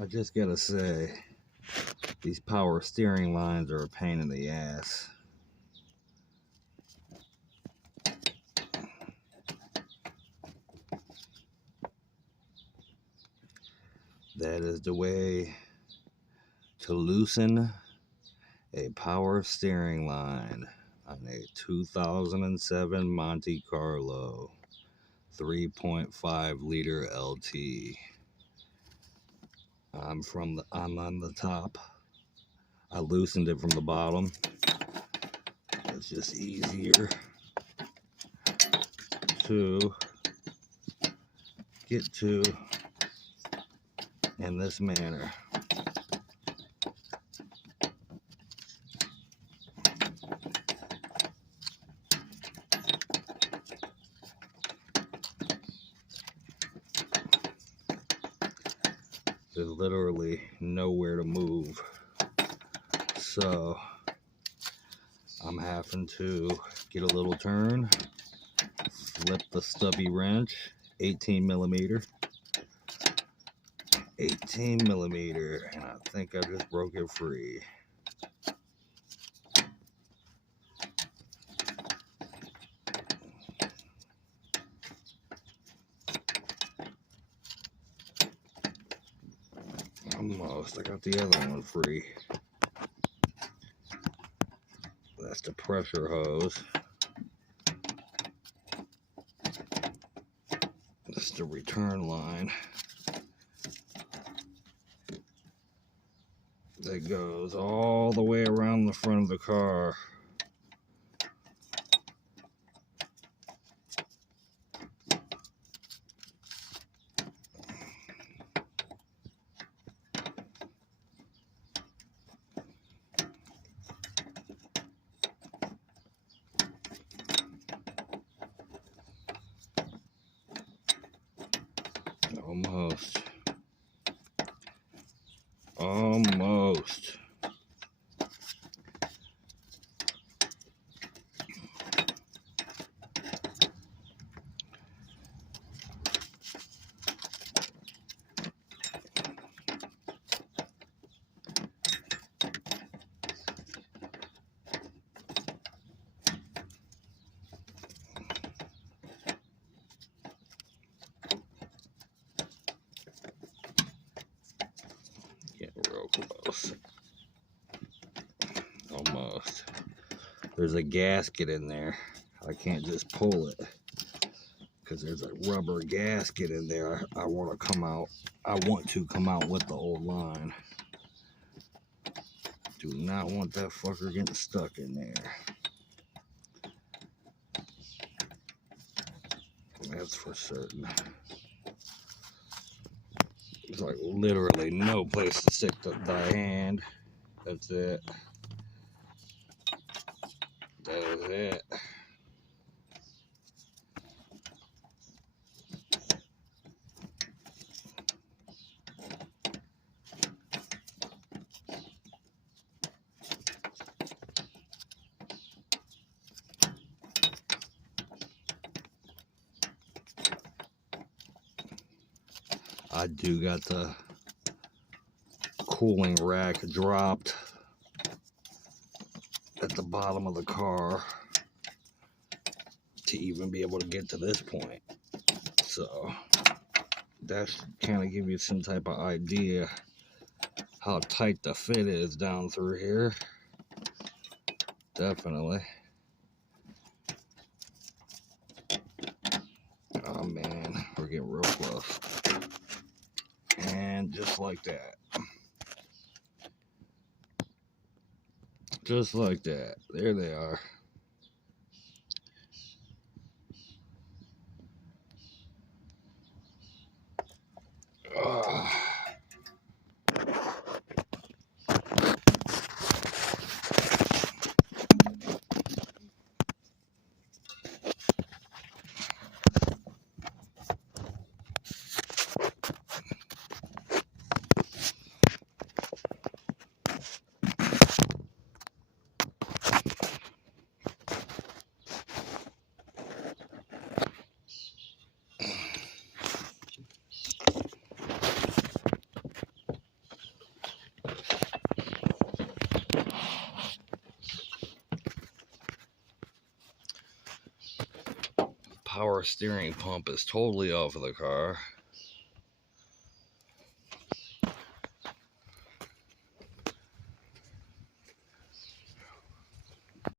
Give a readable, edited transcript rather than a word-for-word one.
I just gotta say, these power steering lines are a pain in the ass. That is the way to loosen a power steering line on a 2007 Monte Carlo 3.5 liter LT. I'm on the top. I loosened it from the bottom. It's just easier to get to in this manner. There's literally nowhere to move, so I'm having to get a little turn, flip the stubby wrench, 18 millimeter, and I think I just broke it free. Almost. I got the other one free. That's the pressure hose. That's the return line that goes all the way around the front of the car. Almost. Getting real close. Almost. There's a gasket in there. I can't just pull it because there's a rubber gasket in there. I want to come out with the old line. Do not want that fucker getting stuck in there. That's for certain. There's like literally no place to stick the hand. That's it. That is it. I do got the cooling rack dropped at the bottom of the car to even be able to get to this point. So that should kind of give you some type of idea how tight the fit is down through here. Definitely. Oh man, we're getting real close. And just like that. Just like that. There they are. power steering pump is totally off of the car.